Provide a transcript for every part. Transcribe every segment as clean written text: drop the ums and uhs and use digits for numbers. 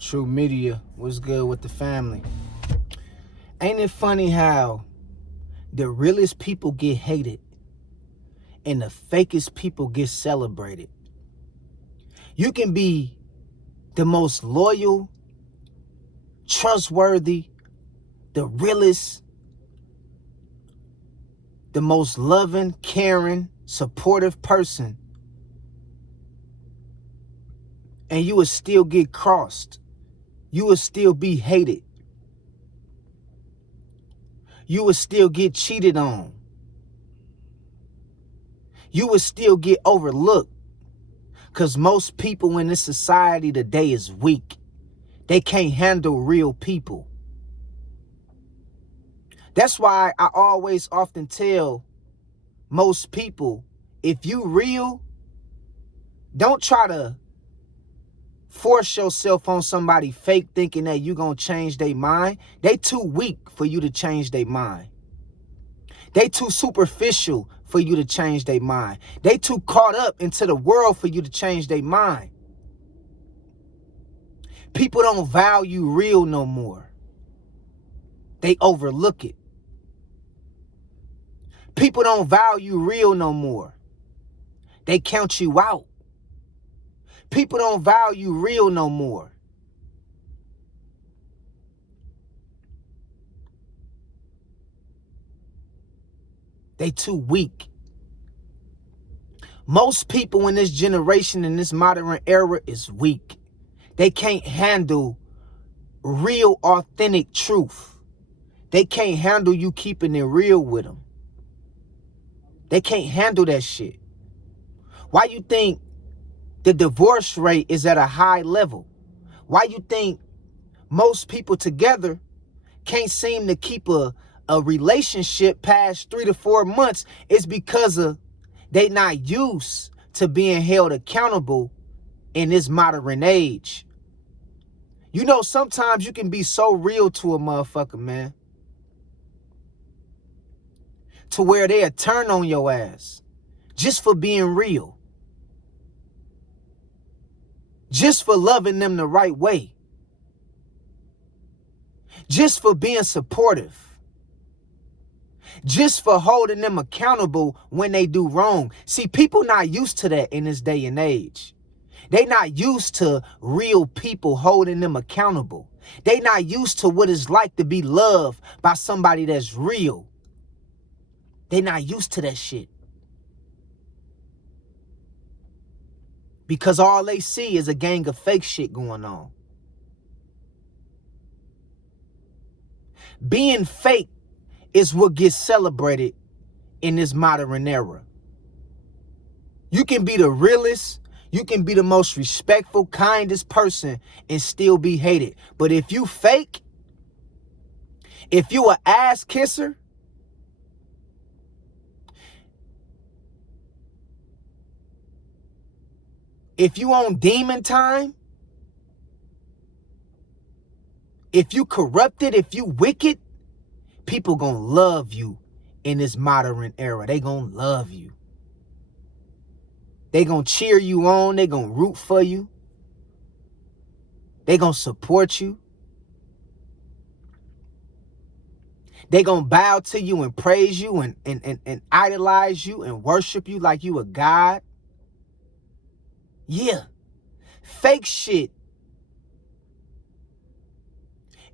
True Media, what's good with the family? Ain't it funny how the realest people get hated and the fakest people get celebrated? You can be the most loyal, trustworthy, the realest, the most loving, caring, supportive person, and you will still get crossed. You will still be hated. You will still get cheated on. You will still get overlooked. Because most people in this society today is weak. They can't handle real people. That's why I always often tell most people, if you real, don't try to force yourself on somebody fake thinking that you gonna change their mind. They too weak for you to change their mind. They too superficial for you to change their mind. They too caught up into the world for you to change their mind. People don't value real no more. They overlook it. People don't value real no more. They count you out. People don't value real no more. They too weak. Most people in this generation, in this modern era, is weak. They can't handle real, authentic truth. They can't handle you keeping it real with them. They can't handle that shit. Why you think the divorce rate is at a high level? Why you think most people together can't seem to keep a relationship past 3 to 4 months? It's because of they not used to being held accountable in this modern age. You know, sometimes you can be so real to a motherfucker, man, to where they'll turn on your ass just for being real. Just for loving them the right way. Just for being supportive. Just for holding them accountable when they do wrong. See, people not used to that in this day and age. They not used to real people holding them accountable. They not used to what it's like to be loved by somebody that's real. They not used to that shit. Because all they see is a gang of fake shit going on. Being fake is what gets celebrated in this modern era. You can be the realest, you can be the most respectful, kindest person and still be hated. But if you fake, if you an ass kisser, if you on demon time, if you corrupted, if you wicked, people gonna love you in this modern era. They gonna love you. They gonna cheer you on. They gonna root for you. They gonna support you. They gonna bow to you and praise you and idolize you and worship you like you a god. Yeah. Fake shit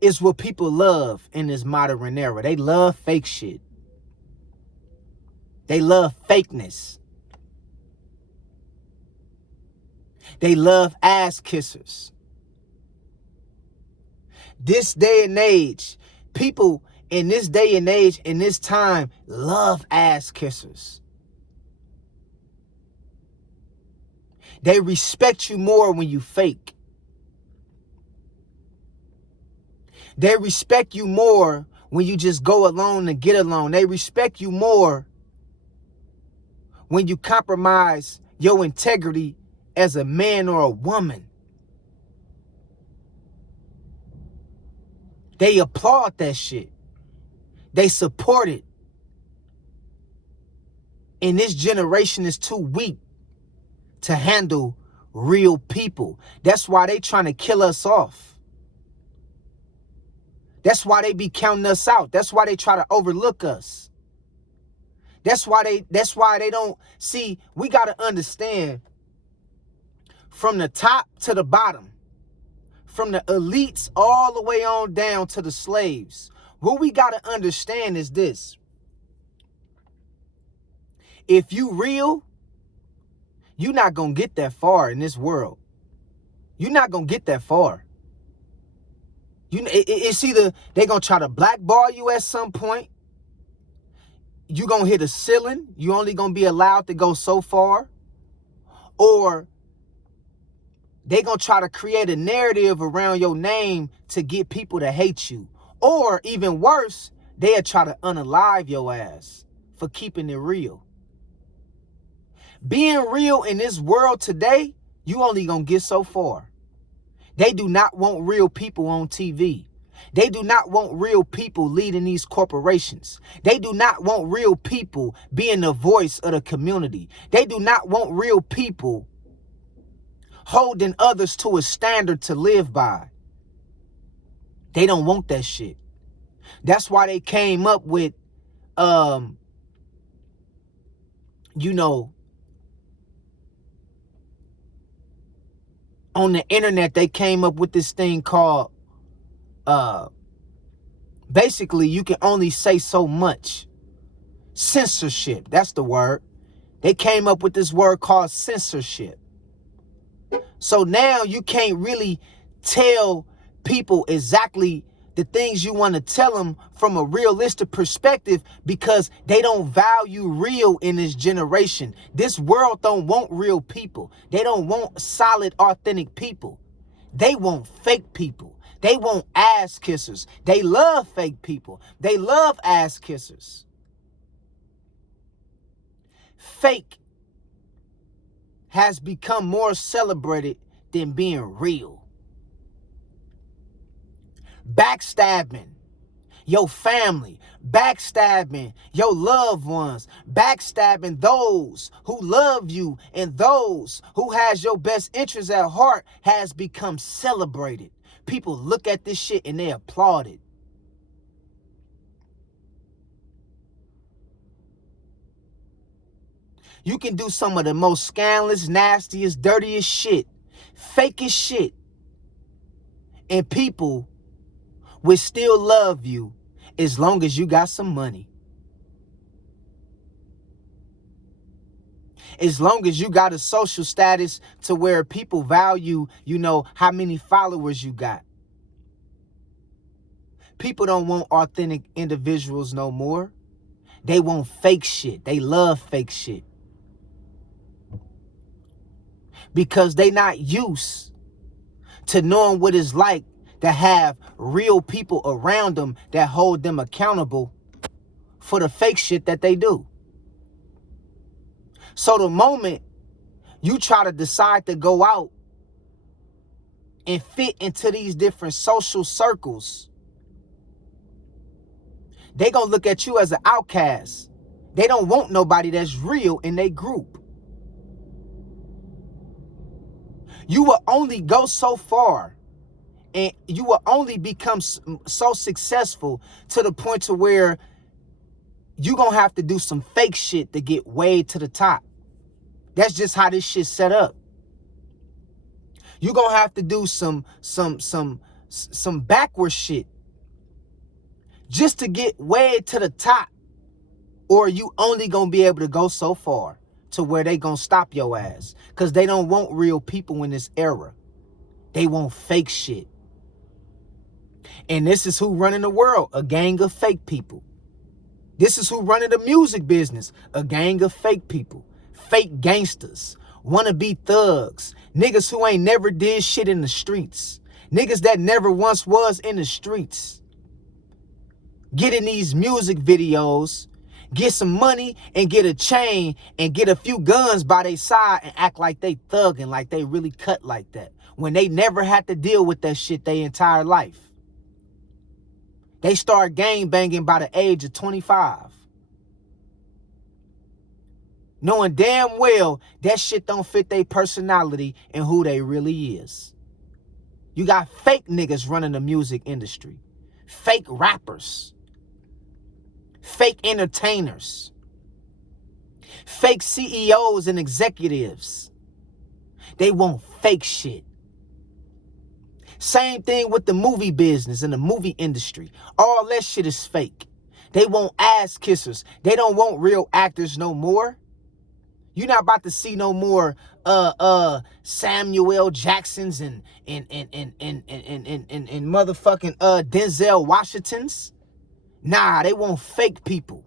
is what people love in this modern era. They love fake shit. They love fakeness. They love ass kissers. This day and age, people in this day and age, in this time, love ass kissers. They respect you more when you fake. They respect you more when you just go alone and get along. They respect you more when you compromise your integrity as a man or a woman. They applaud that shit. They support it. And this generation is too weak to handle real people. That's why they trying to kill us off. That's why they be counting us out. That's why they try to overlook us. That's why they don't see. We got to understand, from the top to the bottom, from the elites all the way on down to the slaves, what we got to understand is this. If you real, you're not going to get that far in this world. You're not going to get that far. It's either they're going to try to blackball you at some point. You're going to hit a ceiling. You're only going to be allowed to go so far. Or they're going to try to create a narrative around your name to get people to hate you. Or even worse, they'll try to unalive your ass for keeping it real. Being real in this world today, you only going to get so far. They do not want real people on TV. They do not want real people leading these corporations. They do not want real people being the voice of the community. They do not want real people holding others to a standard to live by. They don't want that shit. That's why they came up with, on the internet, they came up with this thing called, basically, you can only say so much. Censorship, that's the word. They came up with this word called censorship. So now you can't really tell people exactly the things you want to tell them from a realistic perspective, because they don't value real in this generation. This world don't want real people. They don't want solid, authentic people. They want fake people. They want ass kissers. They love fake people. They love ass kissers. Fake has become more celebrated than being real. Backstabbing your family, backstabbing your loved ones, backstabbing those who love you and those who has your best interests at heart has become celebrated. People look at this shit and they applaud it. You can do some of the most scandalous, nastiest, dirtiest shit, fakest shit, and people will still love you as long as you got some money. As long as you got a social status to where people value, how many followers you got. People don't want authentic individuals no more. They want fake shit. They love fake shit. Because they not used to knowing what it's like to have real people around them that hold them accountable for the fake shit that they do. So the moment you try to decide to go out and fit into these different social circles, they gonna look at you as an outcast. They don't want nobody that's real in their group. You will only go so far, and you will only become so successful to the point to where you're going to have to do some fake shit to get way to the top. That's just how this shit's set up. You're going to have to do some backward shit just to get way to the top, or you only going to be able to go so far to where they going to stop your ass, because they don't want real people in this era. They want fake shit. And this is who running the world, a gang of fake people. This is who running the music business, a gang of fake people, fake gangsters, wannabe thugs, niggas who ain't never did shit in the streets, niggas that never once was in the streets. Get in these music videos, get some money and get a chain and get a few guns by their side and act like they thugging, like they really cut like that, when they never had to deal with that shit their entire life. They start gang banging by the age of 25. Knowing damn well that shit don't fit their personality and who they really is. You got fake niggas running the music industry. fake rappers, fake entertainers, fake CEOs and executives. They want fake shit. Same thing with the movie business and the movie industry. All that shit is fake. They want ass kissers. They don't want real actors no more. You're not about to see no more Samuel L. Jacksons and motherfucking Denzel Washingtons. Nah, they want fake people.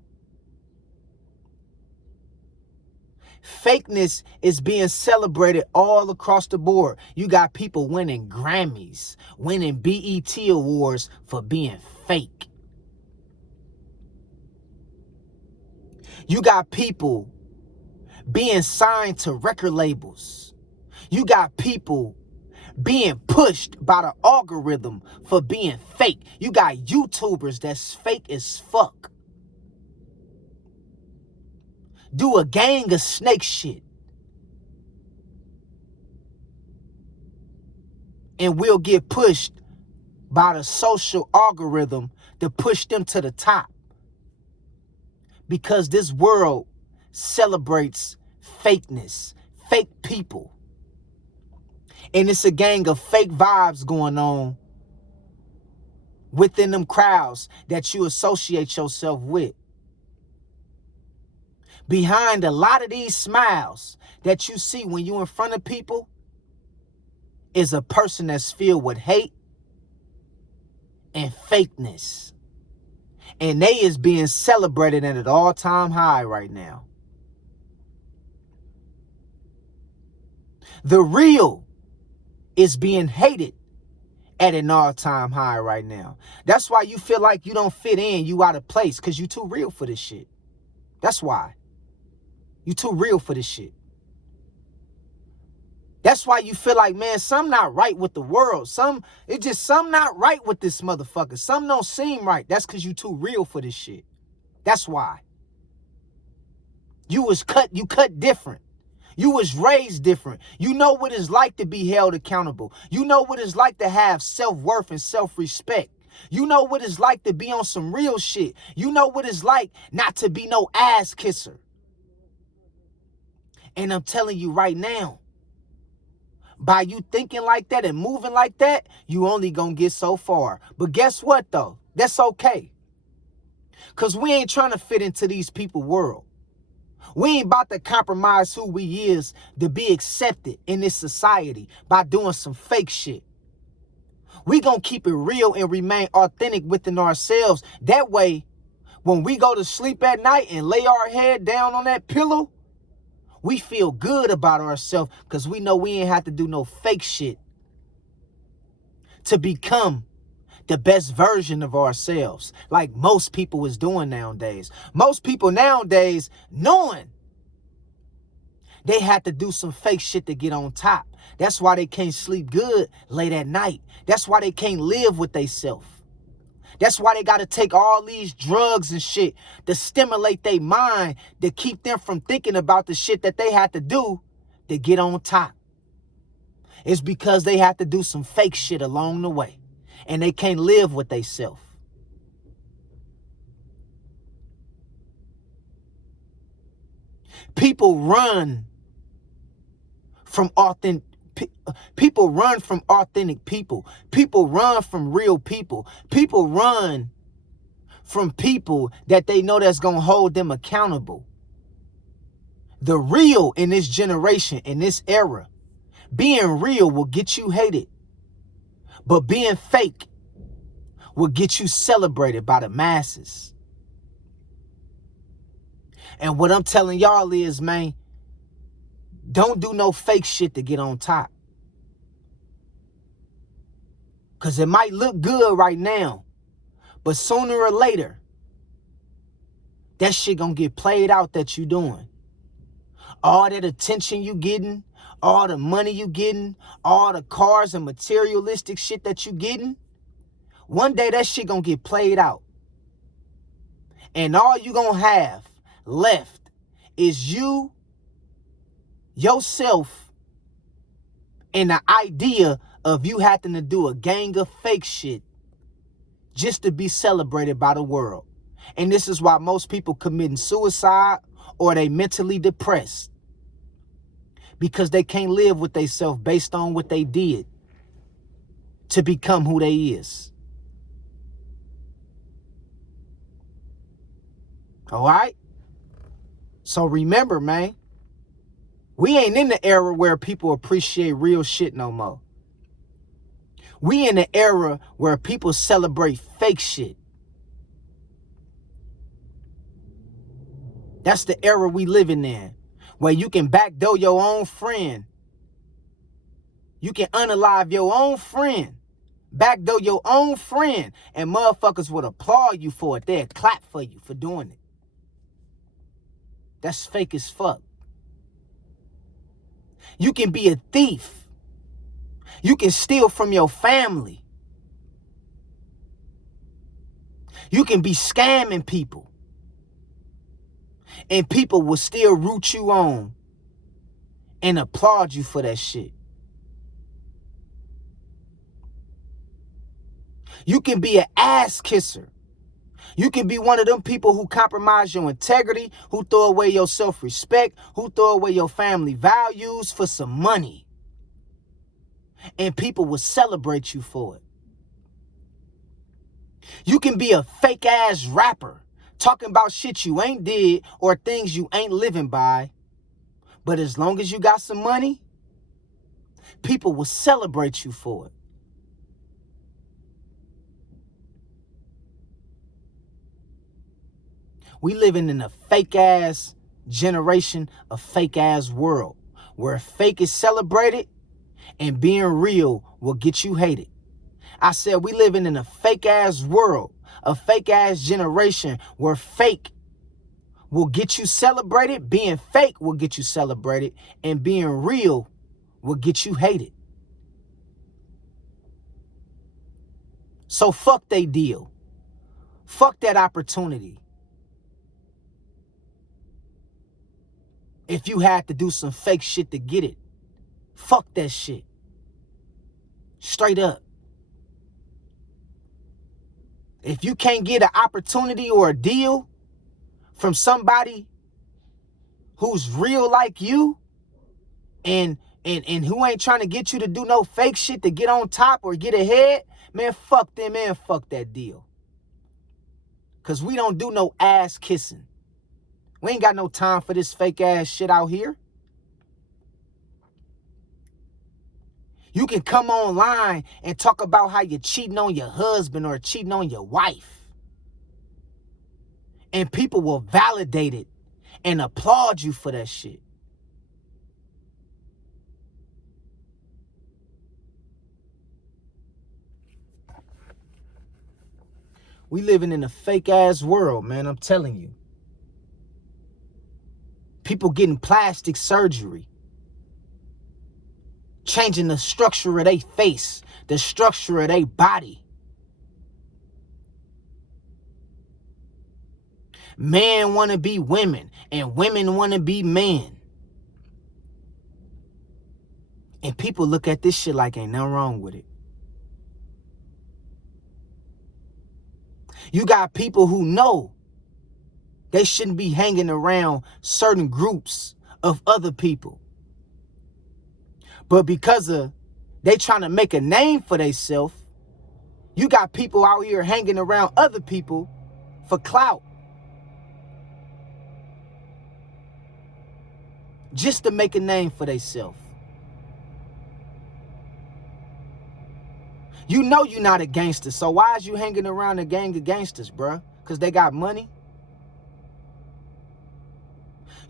Fakeness is being celebrated all across the board. You got people winning Grammys, winning BET awards for being fake. You got people being signed to record labels. You got people being pushed by the algorithm for being fake. You got YouTubers that's fake as fuck. Do a gang of snake shit. And we'll get pushed by the social algorithm to push them to the top. Because this world celebrates fakeness, fake people. And it's a gang of fake vibes going on within them crowds that you associate yourself with. Behind a lot of these smiles that you see when you're in front of people is a person that's filled with hate and fakeness. And they is being celebrated at an all-time high right now. The real is being hated at an all-time high right now. That's why you feel like you don't fit in, you out of place, because you too real for this shit. That's why. You too real for this shit. That's why you feel like, man, something not right with the world. Something not right with this motherfucker. Something don't seem right. That's because you too real for this shit. That's why. You cut different. You was raised different. You know what it's like to be held accountable. You know what it's like to have self-worth and self-respect. You know what it's like to be on some real shit. You know what it's like not to be no ass kisser. And I'm telling you right now, by you thinking like that and moving like that, you only gonna get so far. But guess what though? That's okay. Because we ain't trying to fit into these people's world. We ain't about to compromise who we is to be accepted in this society by doing some fake shit. We gonna keep it real and remain authentic within ourselves. That way, when we go to sleep at night and lay our head down on that pillow, we feel good about ourselves because we know we ain't have to do no fake shit to become the best version of ourselves, like most people is doing nowadays. Most people nowadays knowing they had to do some fake shit to get on top. That's why they can't sleep good late at night. That's why they can't live with theyself. That's why they got to take all these drugs and shit to stimulate their mind, to keep them from thinking about the shit that they had to do to get on top. It's because they had to do some fake shit along the way. And they can't live with theyself. People run from authentic people. People run from real people. People run from people that they know that's going to hold them accountable. The real in this generation, in this era, being real will get you hated. But being fake will get you celebrated by the masses. And what I'm telling y'all is, man, don't do no fake shit to get on top. Because it might look good right now, but sooner or later, that shit gonna get played out that you doing. All that attention you getting, all the money you getting, all the cars and materialistic shit that you getting, one day that shit gonna get played out. And all you gonna have left is you, yourself, and the idea of you having to do a gang of fake shit just to be celebrated by the world. And this is why most people committing suicide or they mentally depressed. Because they can't live with themselves based on what they did to become who they is. All right? So remember, man, we ain't in the era where people appreciate real shit no more. We in the era where people celebrate fake shit. That's the era we living in, where you can backdoor your own friend. You can unalive your own friend, backdoor your own friend, and motherfuckers would applaud you for it. They'd clap for you for doing it. That's fake as fuck. You can be a thief. You can steal from your family. You can be scamming people. And people will still root you on and applaud you for that shit. You can be an ass kisser. You can be one of them people who compromise your integrity, who throw away your self-respect, who throw away your family values for some money. And people will celebrate you for it. You can be a fake ass rapper talking about shit you ain't did or things you ain't living by. But as long as you got some money, people will celebrate you for it. We living in a fake ass generation, a fake ass world where fake is celebrated and being real will get you hated. I said we living in a fake ass world, a fake ass generation where fake will get you celebrated, being fake will get you celebrated, and being real will get you hated. So fuck they deal. Fuck that opportunity. If you had to do some fake shit to get it, fuck that shit. Straight up. If you can't get an opportunity or a deal from somebody who's real like you and who ain't trying to get you to do no fake shit to get on top or get ahead, man, fuck them and fuck that deal. Because we don't do no ass kissing. We ain't got no time for this fake ass shit out here. You can come online and talk about how you're cheating on your husband or cheating on your wife. And people will validate it and applaud you for that shit. We living in a fake ass world, man, I'm telling you. People getting plastic surgery. Changing the structure of their face, the structure of their body. Men want to be women and women want to be men. And people look at this shit like ain't nothing wrong with it. You got people who know they shouldn't be hanging around certain groups of other people. But because of they trying to make a name for themselves, you got people out here hanging around other people for clout. Just to make a name for themselves. You know you're not a gangster, so why is you hanging around a gang of gangsters, bruh? Because they got money?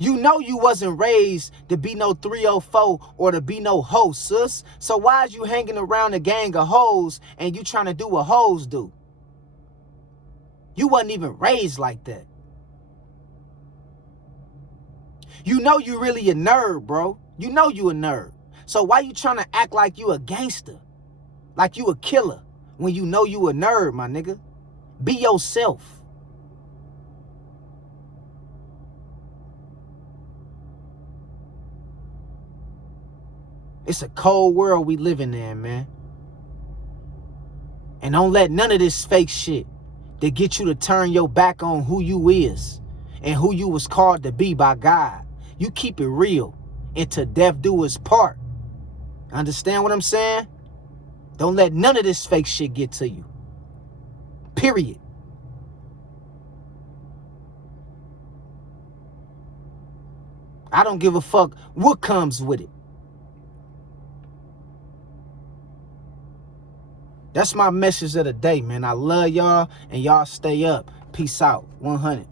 You know you wasn't raised to be no 304 or to be no hoe, sis. So why is you hanging around a gang of hoes and you trying to do what hoes do? You wasn't even raised like that. You know you really a nerd, bro. You know you a nerd. So why you trying to act like you a gangster? Like you a killer when you know you a nerd, my nigga? Be yourself. It's a cold world we living in, man. And don't let none of this fake shit that get you to turn your back on who you is and who you was called to be by God. You keep it real until death do its part. Understand what I'm saying? Don't let none of this fake shit get to you. Period. I don't give a fuck what comes with it. That's my message of the day, man. I love y'all, and y'all stay up. Peace out. 100.